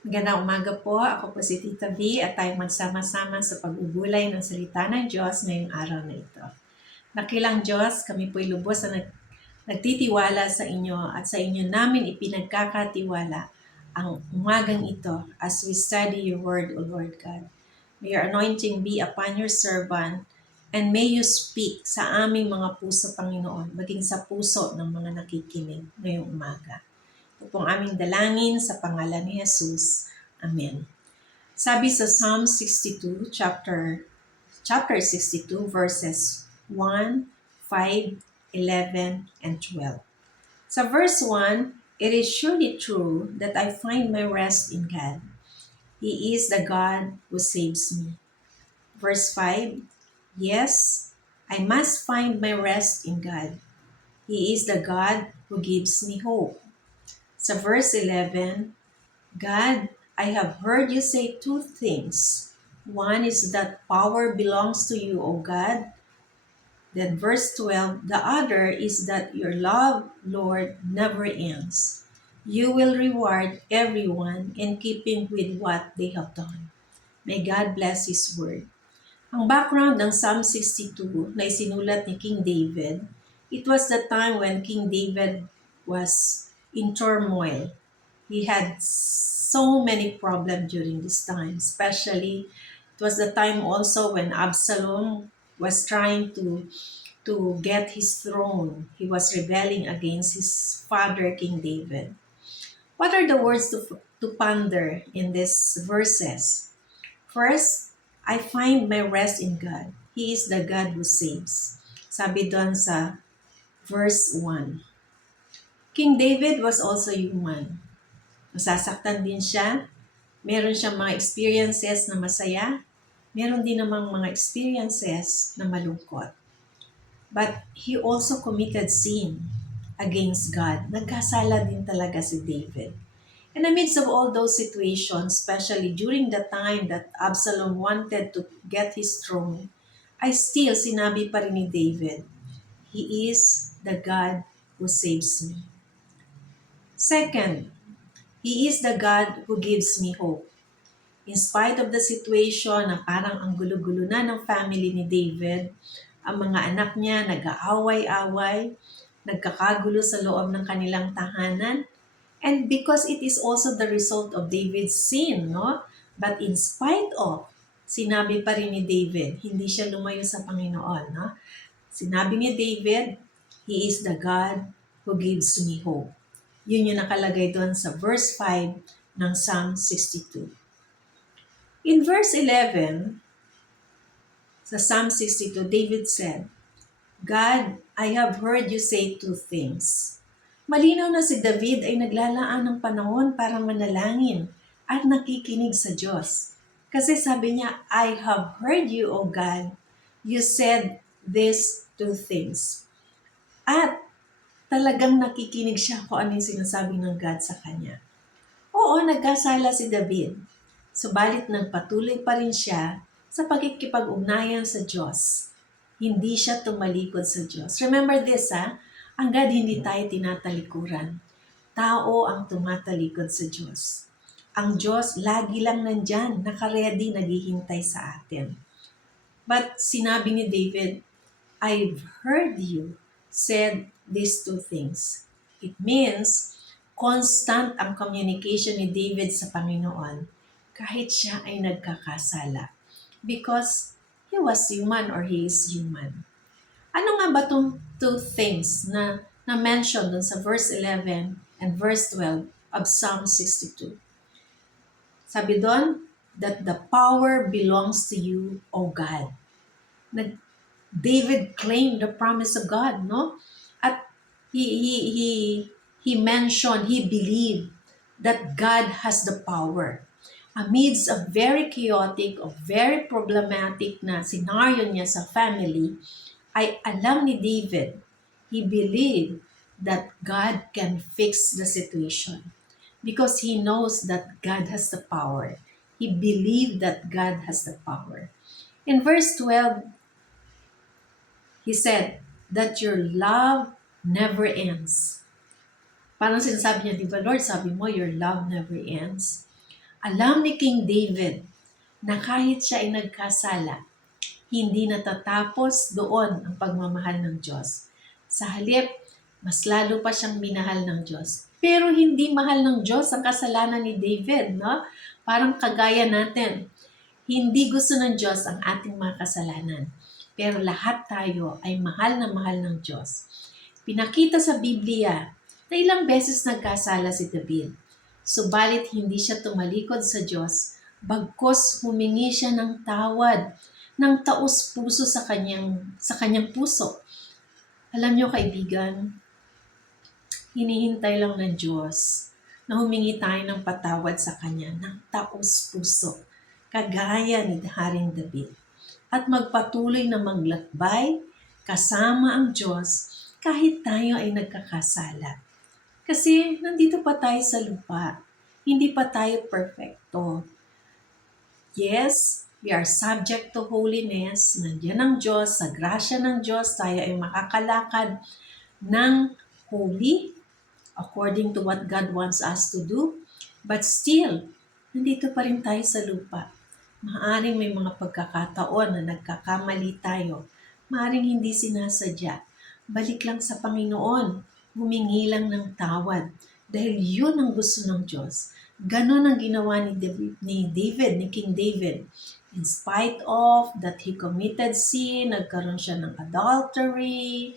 Magandang umaga po. Ako po si Tita V at tayo magsama-sama sa pagbubulay ng salita ng Diyos ngayong araw na ito. Nakilang Diyos, kami po'y lubos na nagtitiwala sa inyo at sa inyo namin ipinagkakatiwala ang umagang ito as we study your word, O Lord God. May your anointing be upon your servant and may you speak sa aming mga puso, Panginoon, maging sa puso ng mga nakikinig ngayong umaga. Ito pong aming dalangin sa pangalan ni Jesus. Amen. Sabi sa Psalm 62, chapter 62, verses 1, 5, 11, and 12. Sa verse 1, it is surely true that I find my rest in God. He is the God who saves me. Verse 5, yes, I must find my rest in God. He is the God who gives me hope. Sa verse 11, God, I have heard you say two things. One is that power belongs to you, O God. Then verse 12, the other is that your love, Lord, never ends. You will reward everyone in keeping with what they have done. May God bless His word. Ang background ng Psalm 62 na isinulat ni King David, it was the time when King David was in turmoil. He had so many problems during this time, especially it was the time also when Absalom was trying to get his throne. He was rebelling against his father, King David. What are the words to ponder in these verses? First, I find my rest in God. He is the God who saves. Sabi doon sa verse 1. King David was also human. Masasaktan din siya. Meron siyang mga experiences na masaya. Meron din namang mga experiences na malungkot. But he also committed sin against God. Nagkasala din talaga si David. In the midst of all those situations, especially during the time that Absalom wanted to get his throne, ay still sinabi pa rin ni David, He is the God who saves me. Second, He is the God who gives me hope. In spite of the situation na parang ang gulo-gulo na ng family ni David, ang mga anak niya nag-aaway-away, nagkakagulo sa loob ng kanilang tahanan, and because it is also the result of David's sin, no? But in spite of, sinabi pa rin ni David, hindi siya lumayo sa Panginoon, no? Sinabi ni David, He is the God who gives me hope. Yun yung nakalagay doon sa verse 5 ng Psalm 62. In verse 11, sa Psalm 62, David said, God, I have heard you say two things. Malinaw na si David ay naglalaan ng panahon para manalangin at nakikinig sa Diyos. Kasi sabi niya, I have heard you, O God. You said these two things. At talagang nakikinig siya kung ano yung sinasabi ng God sa kanya. Oo, nagkasala si David. Subalit nagpatuloy pa rin siya sa pagkikipag-ugnayan sa Diyos. Hindi siya tumalikod sa Diyos. Remember this, ang God hindi tayo tinatalikuran. Tao ang tumatalikod sa Diyos. Ang Diyos lagi lang nandyan, nakaredy, naghihintay sa atin. But sinabi ni David, I've heard you said these two things. It means constant ang communication ni David sa Panginoon kahit siya ay nagkakasala. Because he was human or he is human. Ano nga ba itong two things na na-mention dun sa verse 11 and verse 12 of Psalm 62? Sabi doon, that the power belongs to you, O God. David claimed the promise of God, no? At he mentioned, he believed that God has the power. Amidst a very chaotic, a very problematic na scenario niya sa family, ay alam ni David, he believed that God can fix the situation because he knows that God has the power. He believed that God has the power. In verse 12, he said that your love never ends. Parang sinasabi niya, di ba, Lord, sabi mo, your love never ends. Alam ni King David na kahit siya ay nagkasala, hindi natatapos doon ang pagmamahal ng Diyos. Sa halip, mas lalo pa siyang minahal ng Diyos. Pero hindi mahal ng Diyos ang kasalanan ni David, no? Parang kagaya natin. Hindi gusto ng Diyos ang ating mga kasalanan. Pero lahat tayo ay mahal na mahal ng Diyos. Pinakita sa Biblia na ilang beses nagkasala si David. Subalit hindi siya tumalikod sa Diyos, bagkos humingi siya ng tawad, ng taos-puso sa kanyang puso. Alam niyo kaibigan, hinihintay lang ng Diyos na humingi tayo ng patawad sa Kanya ng taos-puso, kagaya ni Haring David. At magpatuloy na maglakbay kasama ang Diyos kahit tayo ay nagkakasala. Kasi nandito pa tayo sa lupa, hindi pa tayo perfecto. Yes, we are subject to holiness. Nandiyan ang Diyos, sa grasya ng Diyos, tayo ay makakalakad ng holy according to what God wants us to do. But still, nandito pa rin tayo sa lupa. Maaring may mga pagkakataon na nagkakamali tayo. Maaring hindi sinasadya. Balik lang sa Panginoon. Humingi lang ng tawad. Dahil yun ang gusto ng Diyos. Ganon ang ginawa ni King David. In spite of that he committed sin, nagkaroon siya ng adultery,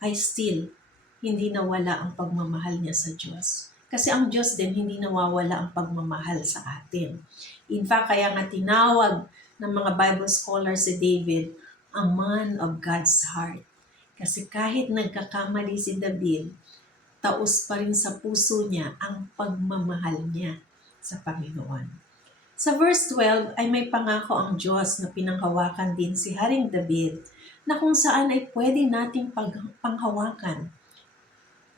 ay still, hindi nawala ang pagmamahal niya sa Diyos. Kasi ang Diyos din, hindi nawawala ang pagmamahal sa atin. In fact, kaya nga tinawag ng mga Bible scholars si David, a man of God's heart. Kasi kahit nagkakamali si David, taos pa rin sa puso niya ang pagmamahal niya sa Panginoon. Sa verse 12 ay may pangako ang Diyos na pinanghawakan din si Haring David na kung saan ay pwede nating panghawakan.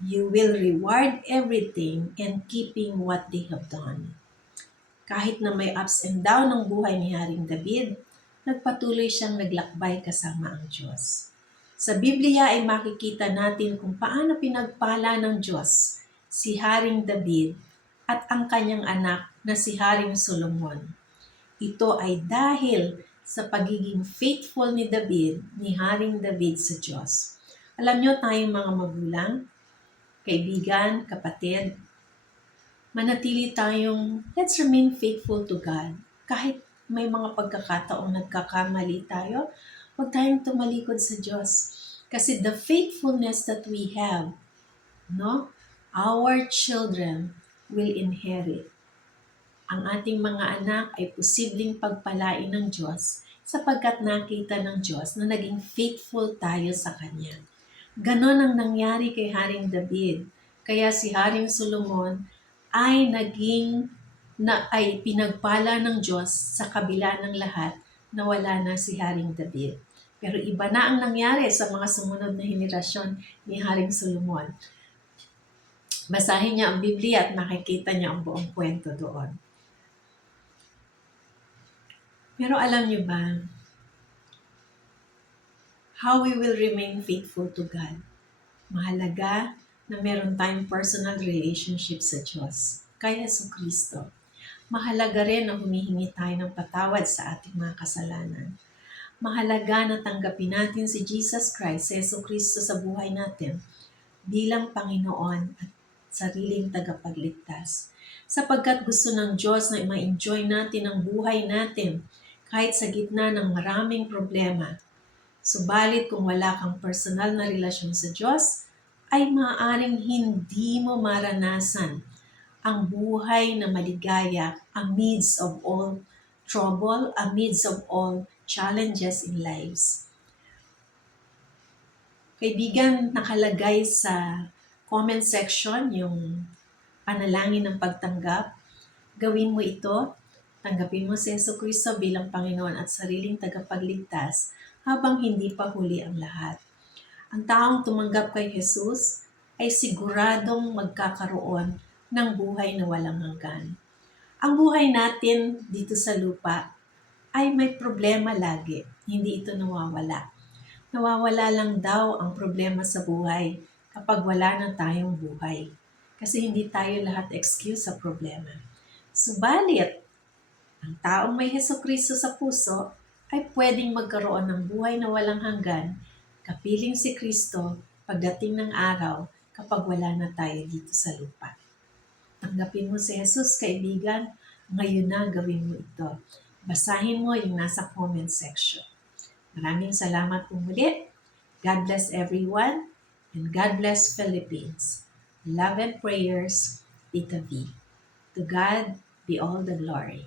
You will reward everything and keeping what they have done. Kahit na may ups and down ng buhay ni Haring David, nagpatuloy siyang naglakbay kasama ang Diyos. Sa Biblia ay makikita natin kung paano pinagpala ng Diyos si Haring David at ang kanyang anak na si Haring Solomon. Ito ay dahil sa pagiging faithful ni Haring David sa Diyos. Alam niyo tayong mga magulang, kaibigan, kapatid, manatili tayong let's remain faithful to God. Kahit may mga pagkakataong nagkakamali tayo, huwag tayong tumalikod sa Diyos. Kasi the faithfulness that we have, no, our children will inherit. Ang ating mga anak ay posibleng pagpalain ng Diyos sapagkat nakita ng Diyos na naging faithful tayo sa Kanya. Ganon ang nangyari kay Haring David. Kaya si Haring Solomon ay pinagpala ng Diyos sa kabila ng lahat na wala na si Haring David. Pero iba na ang nangyari sa mga sumunod na henerasyon ni Haring Solomon. Basahin niya ang Biblia at makikita niya ang buong kwento doon. Pero alam niyo ba, how we will remain faithful to God? Mahalaga na meron tayong personal relationship sa Diyos, kay Jesucristo. Mahalaga rin na humihingi tayo ng patawad sa ating mga kasalanan. Mahalaga na tanggapin natin si Jesus Christ, si Jesucristo sa buhay natin bilang Panginoon at sariling tagapagligtas. Sapagkat gusto ng Diyos na ma-enjoy natin ang buhay natin kahit sa gitna ng maraming problema. Subalit kung wala kang personal na relasyon sa Diyos, ay maaaring hindi mo maranasan ang buhay na maligaya amidst of all trouble, amidst of all challenges in lives. Kaibigan, nakalagay sa comment section yung panalangin ng pagtanggap. Gawin mo ito, tanggapin mo si Jesucristo bilang Panginoon at sariling tagapagligtas habang hindi pa huli ang lahat. Ang taong tumanggap kay Jesus ay siguradong magkakaroon ng buhay na walang hanggan. Ang buhay natin dito sa lupa ay may problema lagi, hindi ito nawawala. Nawawala lang daw ang problema sa buhay kapag wala na tayong buhay. Kasi hindi tayo lahat excuse sa problema. Subalit, Ang taong may Hesukristo sa puso ay pwedeng magkaroon ng buhay na walang hanggan, kapiling si Kristo pagdating ng araw kapag wala na tayo dito sa lupa. Tanggapin mo si Jesus, kaibigan. Ngayon na gawin mo ito. Basahin mo yung nasa comment section. Maraming salamat po muli. God bless everyone and God bless Philippines. Love and prayers, Tita V. To God be all the glory.